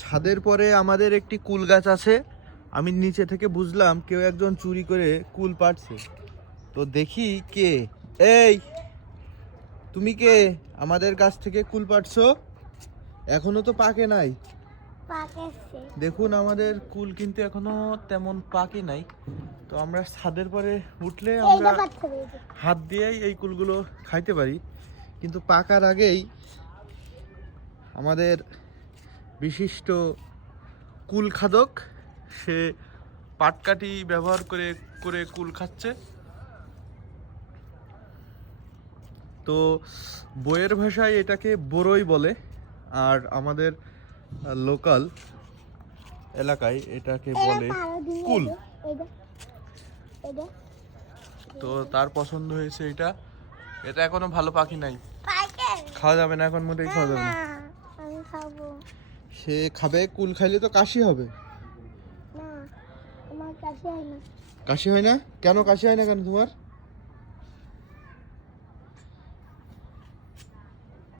ছাদের পরে আমাদের একটি কুল গাছ আছে। আমি নিচে থেকে বুঝলাম কেউ একজন চুরি করে কুল পাড়ছে। তো দেখি কে। এই, তুমি কে? আমাদের গাছ থেকে কুল পাড়ছো? এখনো তো পাকে নাই। দেখুন আমাদের কুল কিন্তু এখনো তেমন পাকে নাই। তো আমরা ছাদের পরে উঠলে আমরা হাত দিয়েই এই কুলগুলো খাইতে পারি, কিন্তু পাকার আগেই আমাদের বিশিষ্ট কুল খাদক সে পাটকাঠি ব্যবহার করে করে কুল খাচ্ছে। তো বইয়ের ভাষায় এটাকে বরই বলে, আর আমাদের লোকাল এলাকায় এটাকে বলে কুল। তো তার পছন্দ হয়েছে এটা। এটা এখনো ভালো পাখি নাই, খাওয়া যাবে না, এখন মোটেই খাওয়া যাবে না। সে খাবে, কুল খাইলে তো কাশি হবে। কাশি হয় না? কেন কাশি হয় না কেন তোমার?